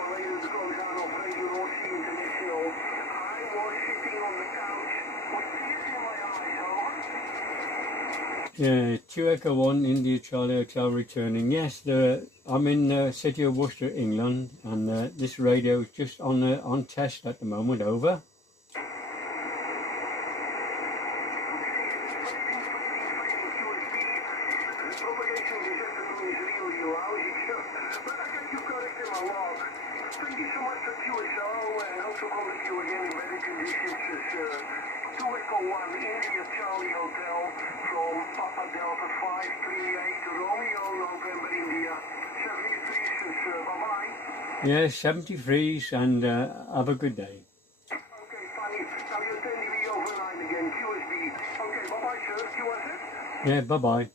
related to close down of Radio North Sea International. I was sitting on the couch with tears in my eyes, over. Yeah, 2 Echo 1, India Charlie Hotel returning. Yes, I'm in the city of Worcester, England, and this radio is just on test at the moment, over. Thank you so much for QSO, and hope to contact you again in better conditions as 2 Echo 1 India Charlie Hotel from Papa Delta 538 Romeo November India 73. Bye-bye. Yeah, 73s, and have a good day. Okay, funny. Now you're sending me over line again, QSB. Okay, bye-bye, sir. QSS? Yeah, bye-bye.